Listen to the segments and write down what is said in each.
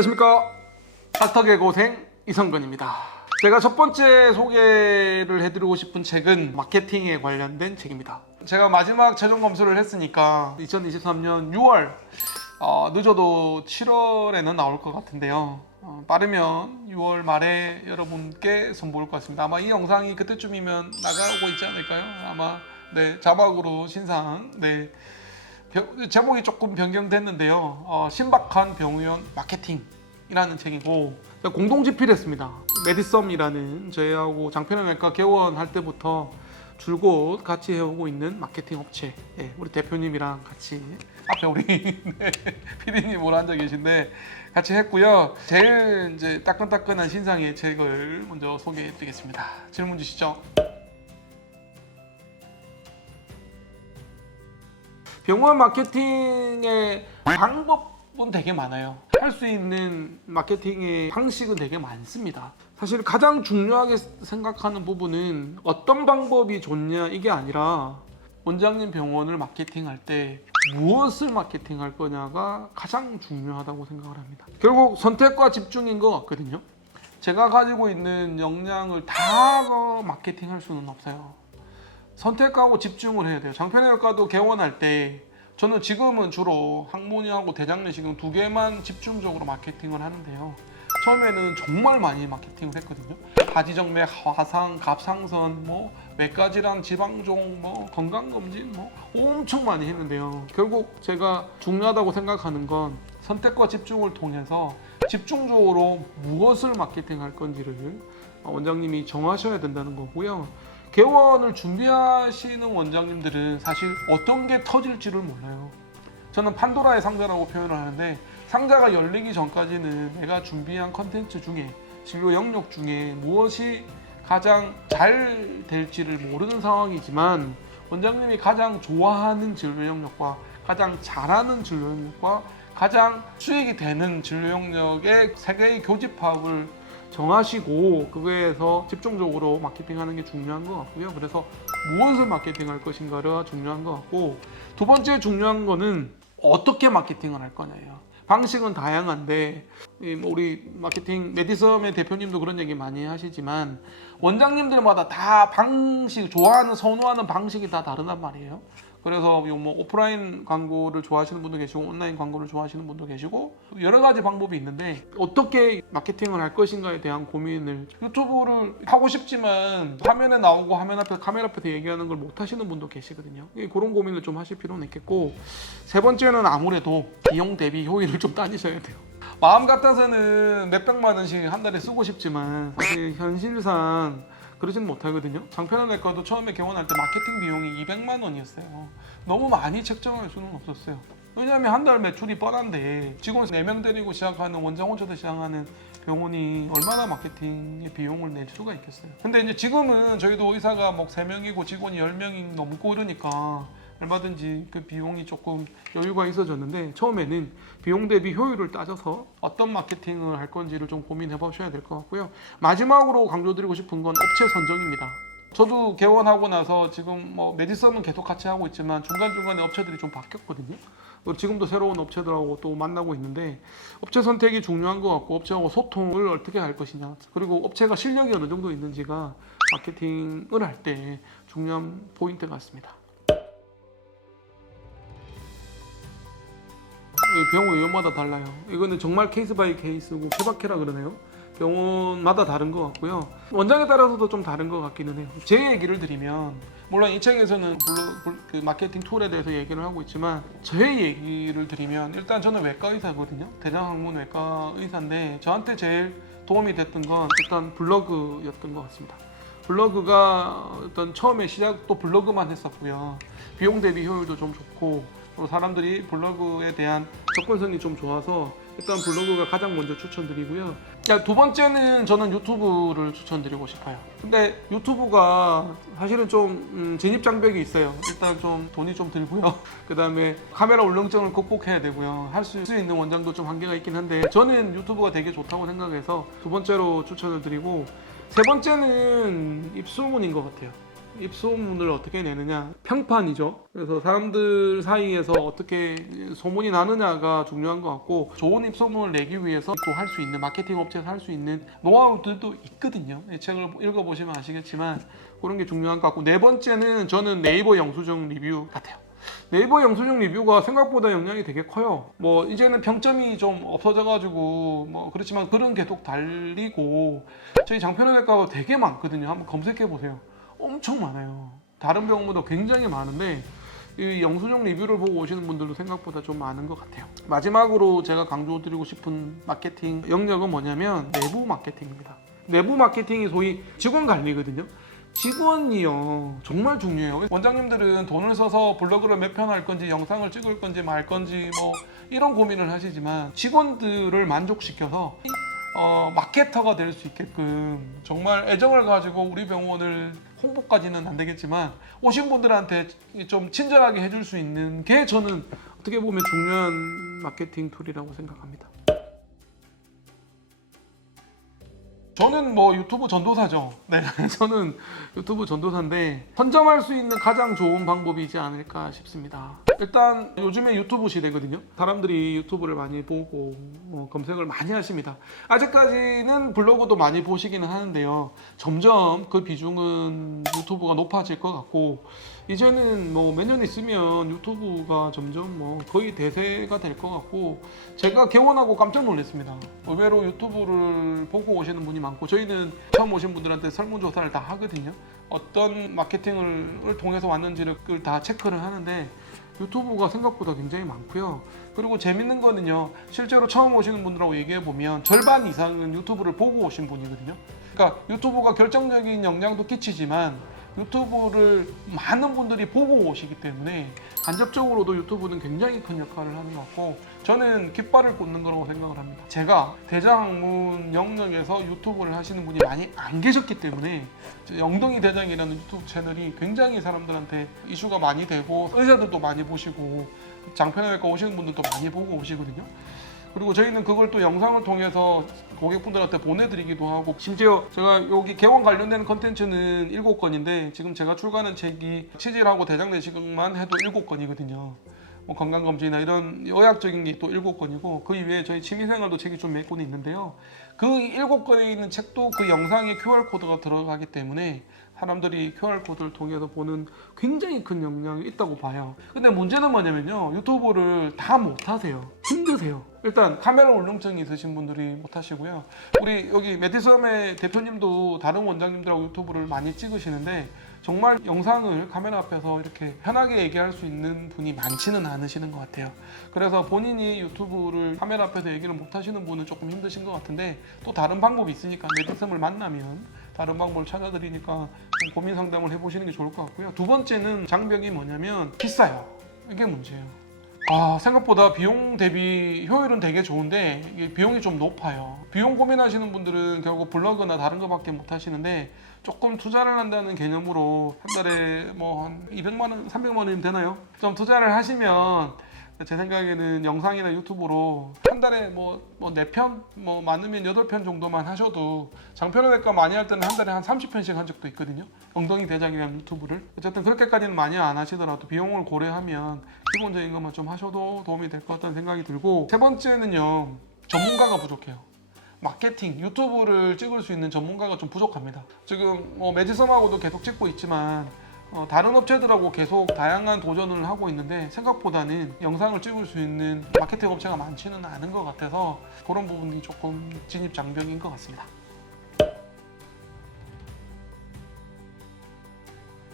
안녕하십니까, 닥터의 고생 이성근입니다. 제가 첫 번째 소개를 해드리고 싶은 책은 마케팅에 관련된 책입니다. 제가 마지막 최종 검수를 했으니까 2023년 6월 늦어도 7월에는 나올 것 같은데요. 빠르면 6월 말에 여러분께 선보일 것 같습니다. 아마 이 영상이 그때쯤이면 나가고 있지 않을까요? 아마 자막으로 신상 제목이 조금 변경됐는데요. 신박한 병의원 마케팅이라는 책이고 공동집필했습니다. 메디썸이라는 저희하고 장편외과 개원할 때부터 줄곧 같이 해오고 있는 마케팅 업체, 우리 대표님이랑 같이 앞에 우리 PD님 오늘 앉아 계신데 같이 했고요. 제일 이제 따끈따끈한 신상의 책을 먼저 소개해드리겠습니다. 질문 주시죠. 병원 마케팅의 방법은 되게 많아요. 할 수 있는 마케팅의 방식은 되게 많습니다. 사실 가장 중요하게 생각하는 부분은 어떤 방법이 좋냐 이게 아니라 원장님 병원을 마케팅할 때 무엇을 마케팅할 거냐가 가장 중요하다고 생각을 합니다. 결국 선택과 집중인 것 같거든요. 제가 가지고 있는 역량을 다 마케팅할 수는 없어요. 선택하고 집중을 해야 돼요. 장편외과도 개원할 때 저는 지금은 주로 항문의하고 대장내시경 두 개만 집중적으로 마케팅을 하는데요. 처음에는 정말 많이 마케팅을 했거든요. 하지정맥, 화상, 갑상선, 외과질환, 지방종, 건강검진 엄청 많이 했는데요. 결국 제가 중요하다고 생각하는 건 선택과 집중을 통해서 집중적으로 무엇을 마케팅할 건지를 원장님이 정하셔야 된다는 거고요. 개원을 준비하시는 원장님들은 사실 어떤 게 터질지를 몰라요. 저는 판도라의 상자라고 표현을 하는데 상자가 열리기 전까지는 내가 준비한 컨텐츠 중에 진료 영역 중에 무엇이 가장 잘 될지를 모르는 상황이지만 원장님이 가장 좋아하는 진료 영역과 가장 잘하는 진료 영역과 가장 수익이 되는 진료 영역의 세 개의 교집합을 정하시고 그거에서 집중적으로 마케팅하는 게 중요한 것 같고요. 그래서 무엇을 마케팅할 것인가가 중요한 것 같고, 두 번째 중요한 거는 어떻게 마케팅을 할 거냐예요. 방식은 다양한데 우리 마케팅 메디썸의 대표님도 그런 얘기 많이 하시지만 원장님들마다 다 방식, 좋아하는 선호하는 방식이 다 다르단 말이에요. 그래서 오프라인 광고를 좋아하시는 분도 계시고 온라인 광고를 좋아하시는 분도 계시고 여러 가지 방법이 있는데 어떻게 마케팅을 할 것인가에 대한 고민을, 유튜브를 하고 싶지만 화면에 나오고 카메라 앞에서 얘기하는 걸 못 하시는 분도 계시거든요. 그런 고민을 좀 하실 필요는 있겠고, 세 번째는 아무래도 비용 대비 효율을 좀 따지셔야 돼요. 마음 같아서는 몇백만 원씩 한 달에 쓰고 싶지만 사실 현실상 그러진 못하거든요. 장편외과도 처음에 개원할 때 마케팅 비용이 200만 원이었어요. 너무 많이 책정할 수는 없었어요. 왜냐하면 한 달 매출이 뻔한데 직원 4명 데리고 시작하는, 원장 혼자서 시작하는 병원이 얼마나 마케팅의 비용을 낼 수가 있겠어요. 근데 이제 지금은 저희도 의사가 3명이고 직원이 10명이 넘고 이러니까 얼마든지 그 비용이 조금 여유가 있어졌는데, 처음에는 비용 대비 효율을 따져서 어떤 마케팅을 할 건지를 좀 고민해 보셔야 될 것 같고요. 마지막으로 강조드리고 싶은 건 업체 선정입니다. 저도 개원하고 나서 지금 메디썸은 계속 같이 하고 있지만 중간중간에 업체들이 좀 바뀌었거든요. 지금도 새로운 업체들하고 또 만나고 있는데 업체 선택이 중요한 것 같고, 업체하고 소통을 어떻게 할 것이냐, 그리고 업체가 실력이 어느 정도 있는지가 마케팅을 할 때 중요한 포인트 같습니다. 병원 의원마다 달라요. 이거는 정말 케이스 바이 케이스고 케바케라 그러네요. 병원마다 다른 것 같고요. 원장에 따라서도 좀 다른 것 같기는 해요. 제 얘기를 드리면, 물론 이 책에서는 그 마케팅 툴에 대해서 얘기를 하고 있지만 제 얘기를 드리면, 일단 저는 외과 의사거든요. 대장학문 외과 의사인데 저한테 제일 도움이 됐던 건 일단 블로그였던 것 같습니다. 블로그가 일단 처음에 시작도 블로그만 했었고요. 비용 대비 효율도 좀 좋고, 사람들이 블로그에 대한 접근성이 좀 좋아서 일단 블로그가 가장 먼저 추천드리고요. 두 번째는 저는 유튜브를 추천드리고 싶어요. 근데 유튜브가 사실은 좀 진입장벽이 있어요. 일단 좀 돈이 좀 들고요. 그 다음에 카메라 울렁증을 극복해야 되고요. 할 수 있는 원장도 좀 한계가 있긴 한데 저는 유튜브가 되게 좋다고 생각해서 두 번째로 추천을 드리고, 세 번째는 입소문인 것 같아요. 입소문을 어떻게 내느냐, 평판이죠. 그래서 사람들 사이에서 어떻게 소문이 나느냐가 중요한 것 같고, 좋은 입소문을 내기 위해서 또 할 수 있는, 마케팅 업체에서 할 수 있는 노하우들도 있거든요. 이 책을 읽어보시면 아시겠지만 그런 게 중요한 것 같고, 네 번째는 저는 네이버 영수증 리뷰 같아요. 네이버 영수증 리뷰가 생각보다 영향이 되게 커요. 뭐 이제는 평점이 좀 없어져가지고 뭐 그렇지만 글은 계속 달리고, 저희 장편의 대가가 되게 많거든요. 한번 검색해 보세요. 엄청 많아요. 다른 병원보다 굉장히 많은데 이 영수증 리뷰를 보고 오시는 분들도 생각보다 좀 많은 것 같아요. 마지막으로 제가 강조드리고 싶은 마케팅 영역은 뭐냐면 내부 마케팅입니다. 내부 마케팅이 소위 직원 관리거든요. 직원이요 정말 중요해요. 원장님들은 돈을 써서 블로그를 몇 편 할 건지 영상을 찍을 건지 말 건지 뭐 이런 고민을 하시지만, 직원들을 만족시켜서 마케터가 될 수 있게끔 정말 애정을 가지고 우리 병원을, 홍보까지는 안 되겠지만 오신 분들한테 좀 친절하게 해줄 수 있는 게 저는 어떻게 보면 중요한 마케팅 툴이라고 생각합니다. 저는 뭐 유튜브 전도사죠. 네, 저는 유튜브 전도사인데 선점할 수 있는 가장 좋은 방법이지 않을까 싶습니다. 일단 요즘에 유튜브 시대거든요. 사람들이 유튜브를 많이 보고 검색을 많이 하십니다. 아직까지는 블로그도 많이 보시기는 하는데요. 점점 그 비중은 유튜브가 높아질 것 같고, 이제는 뭐 몇 년 있으면 유튜브가 점점 뭐 거의 대세가 될 것 같고, 제가 개원하고 깜짝 놀랐습니다. 의외로 유튜브를 보고 오시는 분이 많고, 저희는 처음 오신 분들한테 설문조사를 다 하거든요. 어떤 마케팅을 통해서 왔는지를 다 체크를 하는데 유튜브가 생각보다 굉장히 많고요. 그리고 재밌는 거는요, 실제로 처음 오시는 분들하고 얘기해 보면 절반 이상은 유튜브를 보고 오신 분이거든요. 그러니까 유튜브가 결정적인 영향도 끼치지만 유튜브를 많은 분들이 보고 오시기 때문에 간접적으로도 유튜브는 굉장히 큰 역할을 하는 것 같고, 저는 깃발을 꽂는 거라고 생각을 합니다. 제가 대장학문 영역에서 유튜브를 하시는 분이 많이 안 계셨기 때문에 엉덩이 대장이라는 유튜브 채널이 굉장히 사람들한테 이슈가 많이 되고, 의사들도 많이 보시고 장편외과 오시는 분들도 많이 보고 오시거든요. 그리고 저희는 그걸 또 영상을 통해서 고객분들한테 보내드리기도 하고, 심지어 제가 여기 개원 관련된 컨텐츠는 7건인데 지금 제가 출간한 책이 치질하고 대장 내시경만 해도 7건이거든요. 뭐 건강검진이나 이런 의학적인 게 또 7건이고, 그 이외에 저희 취미생활도 책이 좀 몇 권이 있는데요. 그 7건에 있는 책도 그 영상에 QR코드가 들어가기 때문에 사람들이 QR코드를 통해서 보는 굉장히 큰 영향이 있다고 봐요. 근데 문제는 뭐냐면요, 유튜브를 다 못하세요. 힘드세요. 일단 카메라 울렁증이 있으신 분들이 못하시고요. 우리 여기 메디섬의 대표님도 다른 원장님들하고 유튜브를 많이 찍으시는데 정말 영상을 카메라 앞에서 이렇게 편하게 얘기할 수 있는 분이 많지는 않으시는 것 같아요. 그래서 본인이 유튜브를 카메라 앞에서 얘기를 못 하시는 분은 조금 힘드신 것 같은데, 또 다른 방법이 있으니까 메디섬을 만나면 다른 방법을 찾아드리니까 고민 상담을 해보시는 게 좋을 것 같고요. 두 번째는 장벽이 뭐냐면 비싸요. 이게 문제예요. 생각보다 비용 대비 효율은 되게 좋은데 이게 비용이 좀 높아요. 비용 고민하시는 분들은 결국 블로그나 다른 거밖에 못 하시는데, 조금 투자를 한다는 개념으로 한 달에 뭐 한 200만 원, 300만 원이면 되나요? 좀 투자를 하시면 제 생각에는 영상이나 유튜브로 한 달에 뭐 4편, 뭐 많으면 8편 정도만 하셔도, 장편외과 많이 할 때는 한 달에 한 30편씩 한 적도 있거든요. 엉덩이 대장이라는 유튜브를. 어쨌든 그렇게까지는 많이 안 하시더라도 비용을 고려하면 기본적인 것만 좀 하셔도 도움이 될 것 같다는 생각이 들고, 세 번째는요, 전문가가 부족해요. 마케팅, 유튜브를 찍을 수 있는 전문가가 좀 부족합니다. 지금 매지섬하고도 계속 찍고 있지만 다른 업체들하고 계속 다양한 도전을 하고 있는데 생각보다는 영상을 찍을 수 있는 마케팅 업체가 많지는 않은 것 같아서 그런 부분이 조금 진입 장벽인 것 같습니다.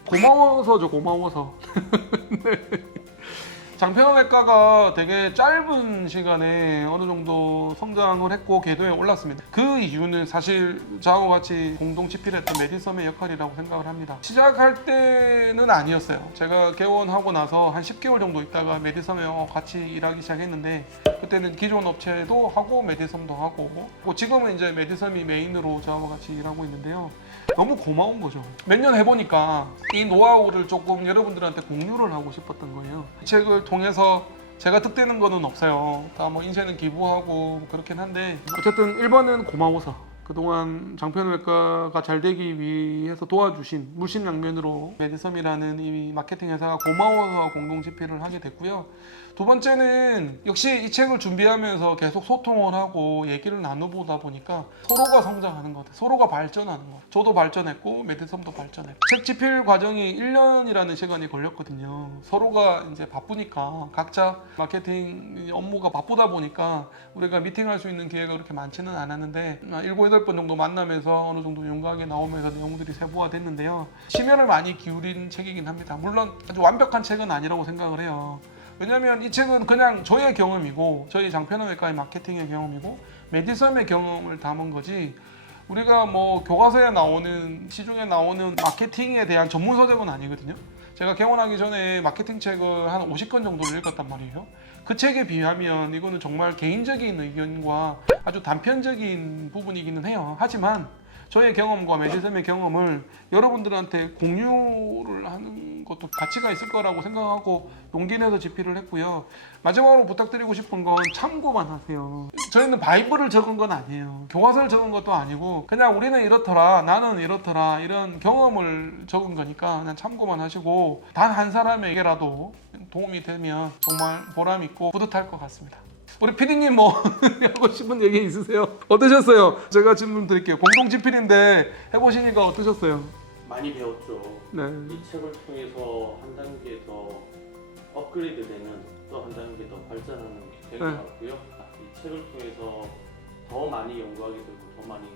고마워서죠, 고마워서. 네. 장편외과가 되게 짧은 시간에 어느 정도 성장을 했고 궤도에 올랐습니다. 그 이유는 사실 저하고 같이 공동 집필했던 메디섬의 역할이라고 생각을 합니다. 시작할 때는 아니었어요. 제가 개원하고 나서 한 10개월 정도 있다가 메디섬에 같이 일하기 시작했는데, 그때는 기존 업체도 하고 메디섬도 하고, 지금은 이제 메디섬이 메인으로 저하고 같이 일하고 있는데요. 너무 고마운 거죠. 몇 년 해보니까 이 노하우를 조금 여러분들한테 공유를 하고 싶었던 거예요. 이 책을 통해서 제가 득되는 거는 없어요. 다 뭐 인쇄는 기부하고 그렇긴 한데, 어쨌든 1번은 고마워서, 그동안 장편외과가 잘 되기 위해서 도와주신 물심양면으로 메디섬이라는 이 마케팅 회사가 고마워서 공동 집필을 하게 됐고요. 두 번째는 역시 이 책을 준비하면서 계속 소통을 하고 얘기를 나눠보다 보니까 서로가 성장하는 것 같아요. 서로가 발전하는 것 같아요. 저도 발전했고 메디섬도 발전했고 책 집필 과정이 1년이라는 시간이 걸렸거든요. 서로가 이제 바쁘니까 각자 마케팅 업무가 바쁘다 보니까 우리가 미팅할 수 있는 기회가 그렇게 많지는 않았는데 7, 8번 정도 만나면서 어느 정도 윤곽이 나오면서 내용들이 세부화됐는데요. 심혈을 많이 기울인 책이긴 합니다. 물론 아주 완벽한 책은 아니라고 생각을 해요. 왜냐면 이 책은 그냥 저의 경험이고 저희 장편외과의 마케팅의 경험이고 메디섬의 경험을 담은 거지 우리가 뭐 교과서에 나오는 시중에 나오는 마케팅에 대한 전문 서적은 아니거든요. 제가 개원하기 전에 마케팅 책을 한 50권 정도를 읽었단 말이에요. 그 책에 비하면 이거는 정말 개인적인 의견과 아주 단편적인 부분이기는 해요. 하지만 저의 경험과 메디섬의 경험을 여러분들한테 공유를 하는 것도 가치가 있을 거라고 생각하고 용기 내서 집필을 했고요. 마지막으로 부탁드리고 싶은 건 참고만 하세요. 저희는 바이블을 적은 건 아니에요. 교과서를 적은 것도 아니고 그냥 우리는 이렇더라, 나는 이렇더라 이런 경험을 적은 거니까 그냥 참고만 하시고 단 한 사람에게라도 도움이 되면 정말 보람 있고 뿌듯할 것 같습니다. 우리 PD님 뭐 하고 싶은 얘기 있으세요? 어떠셨어요? 제가 질문 드릴게요. 공동 집필인데 해보시니까 어떠셨어요? 많이 배웠죠. 네. 이 책을 통해서 한 단계 더 업그레이드되는 또 한 단계 더 발전하는 게 될 것 네. 같고요. 이 책을 통해서 더 많이 연구하게 되고 더 많이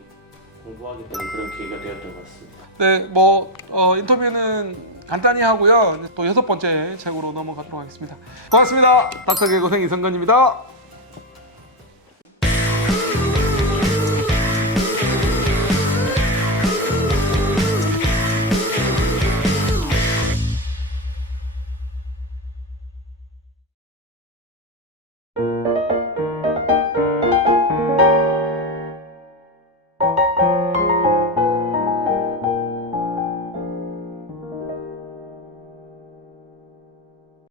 공부하게 되는 그런 계기가 되었던 것 같습니다. 네, 뭐 인터뷰는 간단히 하고요. 또 6번째 책으로 넘어가도록 하겠습니다. 고맙습니다. 닥터개 고생 이성건입니다.